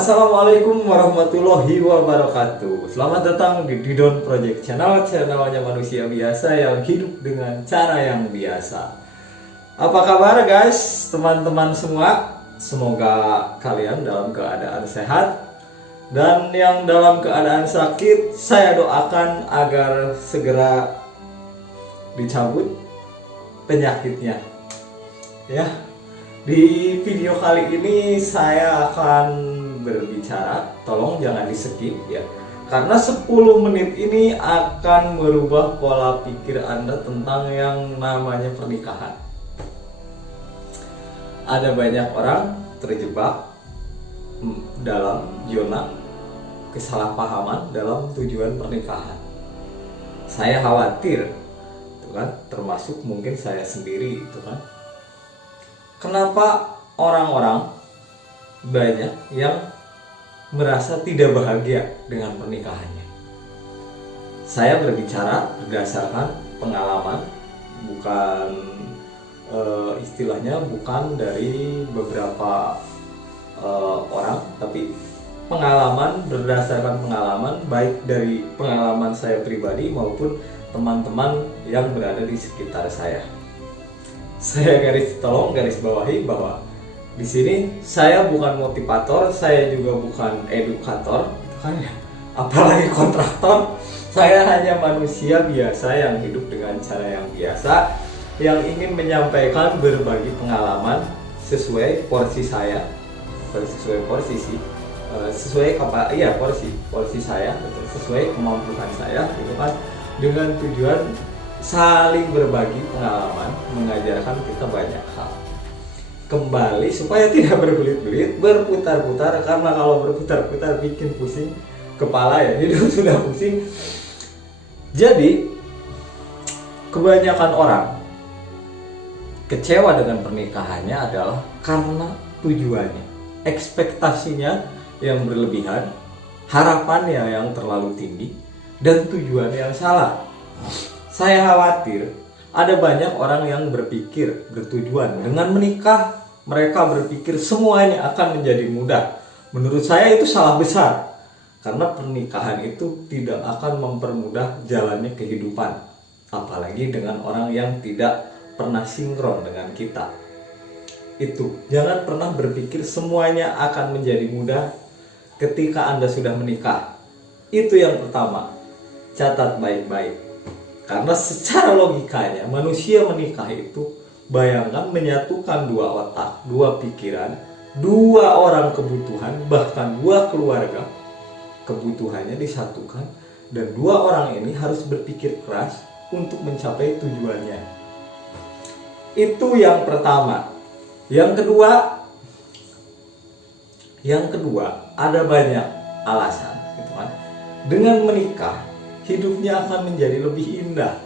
Assalamualaikum warahmatullahi wabarakatuh. Selamat datang di Didon Project Channel, channelnya manusia biasa yang hidup dengan cara yang biasa. Apa kabar guys, teman-teman semua? Semoga kalian dalam keadaan sehat. Dan yang dalam keadaan sakit, saya doakan agar segera dicabut penyakitnya. Ya. Di video kali ini saya akan berbicara, tolong jangan di skip ya, karena 10 menit ini akan merubah pola pikir Anda tentang yang namanya pernikahan. Ada banyak orang terjebak dalam zona kesalahpahaman dalam tujuan pernikahan. Saya khawatir, itu kan, termasuk mungkin saya sendiri, itu kan. Kenapa orang-orang banyak yang merasa tidak bahagia dengan pernikahannya? Saya berbicara berdasarkan pengalaman, bukan istilahnya bukan dari beberapa orang, tapi pengalaman, berdasarkan pengalaman baik dari pengalaman saya pribadi maupun teman-teman yang berada di sekitar saya. Saya garis bawahi bahwa di sini saya bukan motivator, saya juga bukan edukator, kan ya, apalagi kontraktor. Saya hanya manusia biasa yang hidup dengan cara yang biasa, yang ingin menyampaikan berbagi pengalaman sesuai porsi saya, sesuai porsi sih, porsi saya, sesuai kemampuan saya, gitu kan, dengan tujuan saling berbagi pengalaman, mengajarkan kita banyak hal. Kembali supaya tidak berbelit-belit, berputar-putar, karena kalau berputar-putar bikin pusing kepala ya, hidup sudah pusing. Jadi kebanyakan orang kecewa dengan pernikahannya adalah karena tujuannya, ekspektasinya yang berlebihan, harapannya yang terlalu tinggi, dan tujuan yang salah. Saya khawatir ada banyak orang yang bertujuan dengan menikah, mereka berpikir semuanya akan menjadi mudah. Menurut saya itu salah besar, karena pernikahan itu tidak akan mempermudah jalannya kehidupan, apalagi dengan orang yang tidak pernah sinkron dengan kita. Itu, jangan pernah berpikir semuanya akan menjadi mudah ketika Anda sudah menikah. Itu yang pertama, catat baik-baik. Karena secara logikanya manusia menikah itu, bayangkan menyatukan dua otak, dua pikiran, dua orang kebutuhan, bahkan dua keluarga kebutuhannya disatukan, dan dua orang ini harus berpikir keras untuk mencapai tujuannya. Itu yang pertama. Yang kedua ada banyak alasan, gitu kan. Dengan menikah hidupnya akan menjadi lebih indah.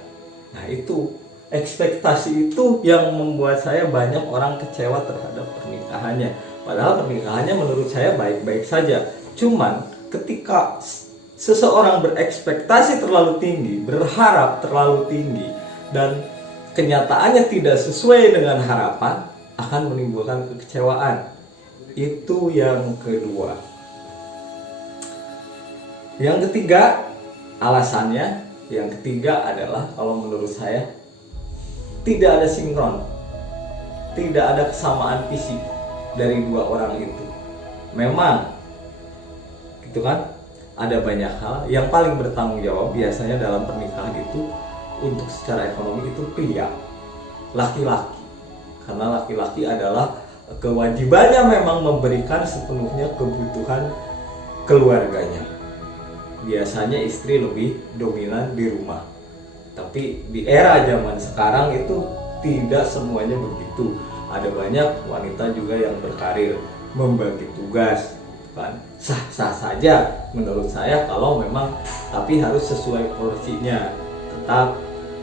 Nah itu, ekspektasi itu yang membuat saya banyak orang kecewa terhadap pernikahannya. Padahal pernikahannya menurut saya baik-baik saja. Cuman ketika seseorang berekspektasi terlalu tinggi, berharap terlalu tinggi, dan kenyataannya tidak sesuai dengan harapan, akan menimbulkan kekecewaan. Itu yang kedua. Yang ketiga, alasannya yang ketiga adalah, kalau menurut saya, tidak ada sinkron, tidak ada kesamaan visi dari dua orang itu. Memang itu kan, ada banyak hal yang paling bertanggung jawab biasanya dalam pernikahan itu untuk secara ekonomi itu pria, laki-laki, karena laki-laki adalah kewajibannya memang memberikan sepenuhnya kebutuhan keluarganya. Biasanya istri lebih dominan di rumah. Tapi di era zaman sekarang itu tidak semuanya begitu. Ada banyak wanita juga yang berkarir, membagi tugas, kan. Sah-sah saja menurut saya kalau memang, tapi harus sesuai porsinya, tetap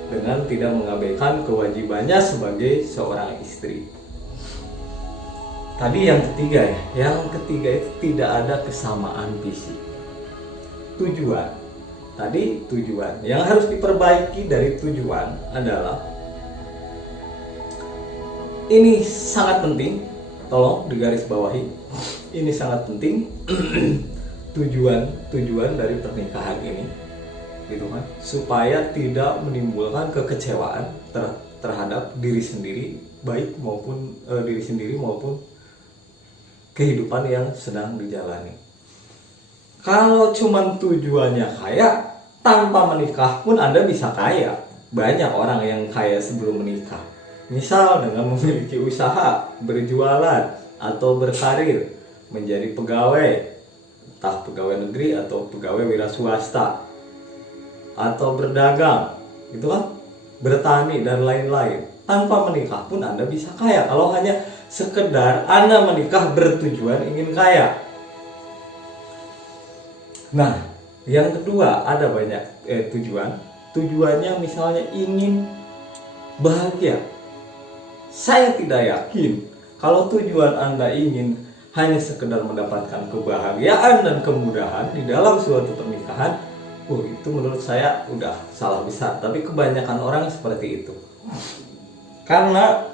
dengan tidak mengabaikan kewajibannya sebagai seorang istri. Tadi yang ketiga itu tidak ada kesamaan visi. Tujuan yang harus diperbaiki dari tujuan adalah, ini sangat penting, tolong digarisbawahi, ini sangat penting. tujuan dari pernikahan ini, gitu kan, supaya tidak menimbulkan kekecewaan terhadap diri sendiri, baik maupun diri sendiri maupun kehidupan yang sedang dijalani. Kalau cuman tujuannya kaya, tanpa menikah pun Anda bisa kaya. Banyak orang yang kaya sebelum menikah, misal dengan memiliki usaha, berjualan, atau berkarir menjadi pegawai, entah pegawai negeri atau pegawai wira swasta, atau berdagang, gitu kan, bertani dan lain-lain. Tanpa menikah pun Anda bisa kaya, kalau hanya sekedar Anda menikah bertujuan ingin kaya. Nah, yang kedua, ada banyak tujuannya misalnya ingin bahagia. Saya tidak yakin kalau tujuan Anda ingin hanya sekedar mendapatkan kebahagiaan dan kemudahan di dalam suatu pernikahan, itu menurut saya udah salah besar. Tapi kebanyakan orang seperti itu. Karena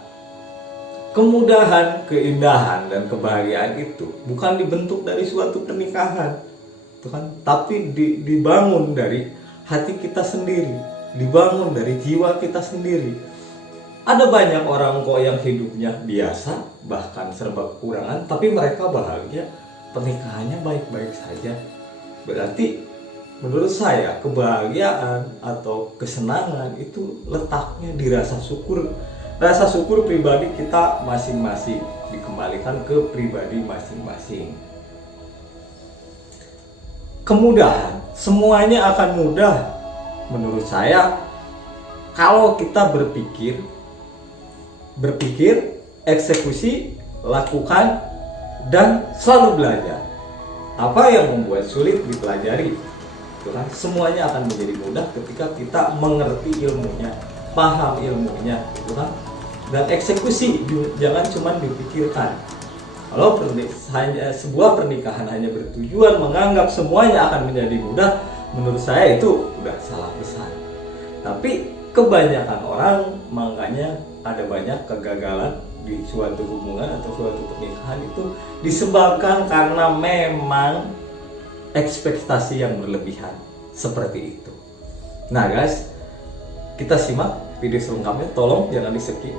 kemudahan, keindahan, dan kebahagiaan itu bukan dibentuk dari suatu pernikahan, itu kan, tapi dibangun dari hati kita sendiri, dibangun dari jiwa kita sendiri. Ada banyak orang kok yang hidupnya biasa, bahkan serba kekurangan, tapi mereka bahagia, pernikahannya baik-baik saja. Berarti menurut saya kebahagiaan atau kesenangan itu letaknya di rasa syukur. Rasa syukur pribadi kita masing-masing, dikembalikan ke pribadi masing-masing. Kemudahan, semuanya akan mudah menurut saya kalau kita berpikir, eksekusi, lakukan, dan selalu belajar. Apa yang membuat sulit dipelajari, itu kan, semuanya akan menjadi mudah ketika kita mengerti ilmunya, paham ilmunya, itu kan. Dan eksekusi jangan cuma dipikirkan. Kalau sebuah pernikahan hanya bertujuan menganggap semuanya akan menjadi mudah, menurut saya itu udah salah besar. Tapi kebanyakan orang, makanya ada banyak kegagalan di suatu hubungan atau suatu pernikahan itu disebabkan karena memang ekspektasi yang berlebihan seperti itu. Nah guys, kita simak video selengkapnya, tolong jangan di-skip.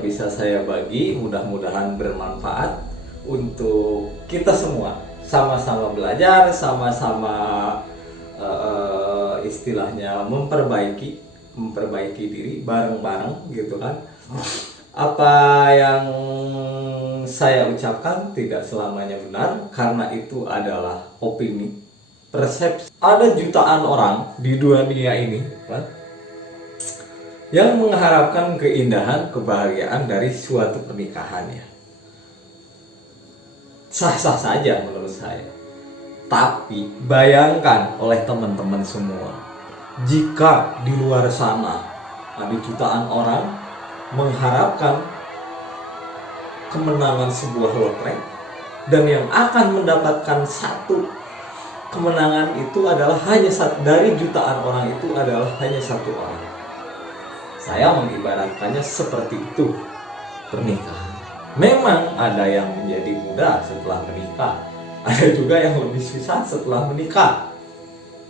Bisa saya bagi, mudah-mudahan bermanfaat untuk kita semua, sama-sama belajar, sama-sama istilahnya memperbaiki diri bareng-bareng, gitu kan. Apa yang saya ucapkan tidak selamanya benar, karena itu adalah opini, persepsi. Ada jutaan orang di dunia ini, kan, yang mengharapkan keindahan, kebahagiaan dari suatu pernikahan, ya. Sah-sah saja menurut saya. Tapi bayangkan oleh teman-teman semua, jika di luar sana ada jutaan orang mengharapkan kemenangan sebuah lotre, dan yang akan mendapatkan satu kemenangan itu adalah hanya satu, dari jutaan orang itu adalah hanya satu orang. Saya mengibaratkannya seperti itu pernikahan. Memang ada yang menjadi mudah setelah menikah, ada juga yang lebih susah setelah menikah,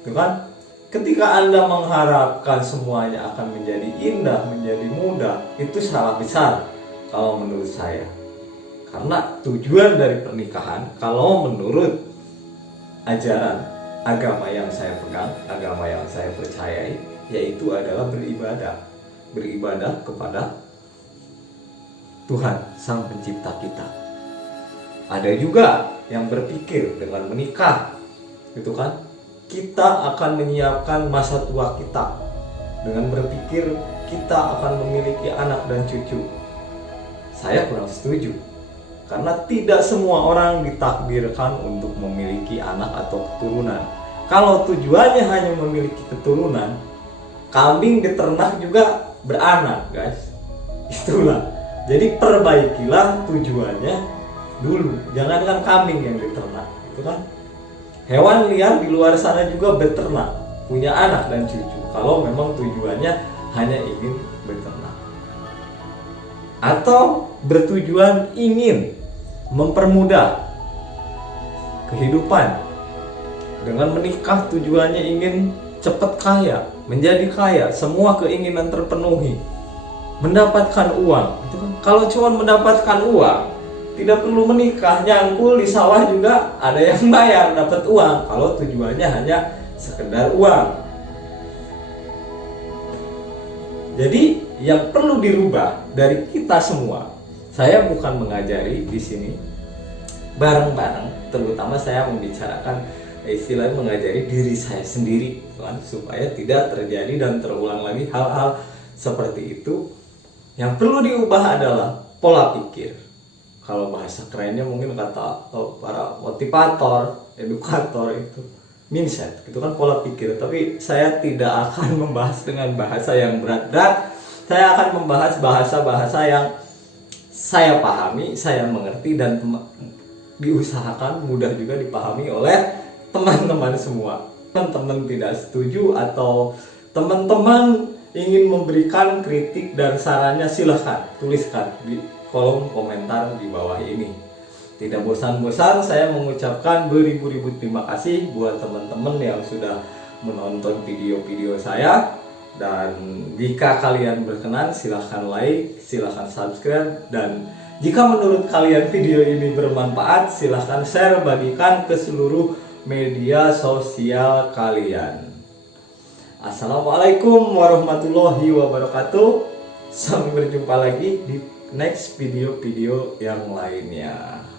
itu kan. Ketika Anda mengharapkan semuanya akan menjadi indah, menjadi mudah, itu salah besar kalau menurut saya. Karena tujuan dari pernikahan, kalau menurut ajaran agama yang saya pegang, agama yang saya percayai, yaitu adalah beribadah kepada Tuhan Sang Pencipta kita. Ada juga yang berpikir dengan menikah, gitu kan, kita akan menyiapkan masa tua kita dengan berpikir kita akan memiliki anak dan cucu. Saya kurang setuju, karena tidak semua orang ditakdirkan untuk memiliki anak atau keturunan. Kalau tujuannya hanya memiliki keturunan, kambing diternak juga beranak, guys. Itulah. Jadi perbaikilah tujuannya dulu. Jangankan kambing yang diternak, itu kan. Hewan liar di luar sana juga beternak, punya anak dan cucu. Kalau memang tujuannya hanya ingin beternak. atau bertujuan ingin mempermudah kehidupan. Dengan menikah tujuannya ingin cepat kaya, menjadi kaya, semua keinginan terpenuhi, mendapatkan uang. Itu kan, kalau cuma mendapatkan uang, tidak perlu menikah, nyangkul di sawah juga ada yang bayar, dapat uang. Kalau tujuannya hanya sekedar uang. Jadi yang perlu dirubah dari kita semua, saya bukan mengajari di sini bareng-bareng, terutama saya membicarakan istilahnya mengajari diri saya sendiri, kan, supaya tidak terjadi dan terulang lagi hal-hal seperti itu. Yang perlu diubah adalah pola pikir. Kalau bahasa kerennya mungkin kata para motivator, edukator itu mindset, itu kan pola pikir. Tapi saya tidak akan membahas dengan bahasa yang berat-berat. Saya akan membahas bahasa-bahasa yang saya pahami, saya mengerti, dan diusahakan mudah juga dipahami oleh teman-teman semua. Teman-teman tidak setuju atau teman-teman ingin memberikan kritik dan sarannya, silahkan tuliskan di kolom komentar di bawah ini. Tidak bosan-bosan saya mengucapkan beribu-ribu terima kasih buat teman-teman yang sudah menonton video-video saya. Dan jika kalian berkenan, silahkan like, silahkan subscribe, dan jika menurut kalian video ini bermanfaat, silahkan share, bagikan ke seluruh media sosial kalian. Assalamualaikum warahmatullahi wabarakatuh. Sampai berjumpa lagi di next video-video yang lainnya.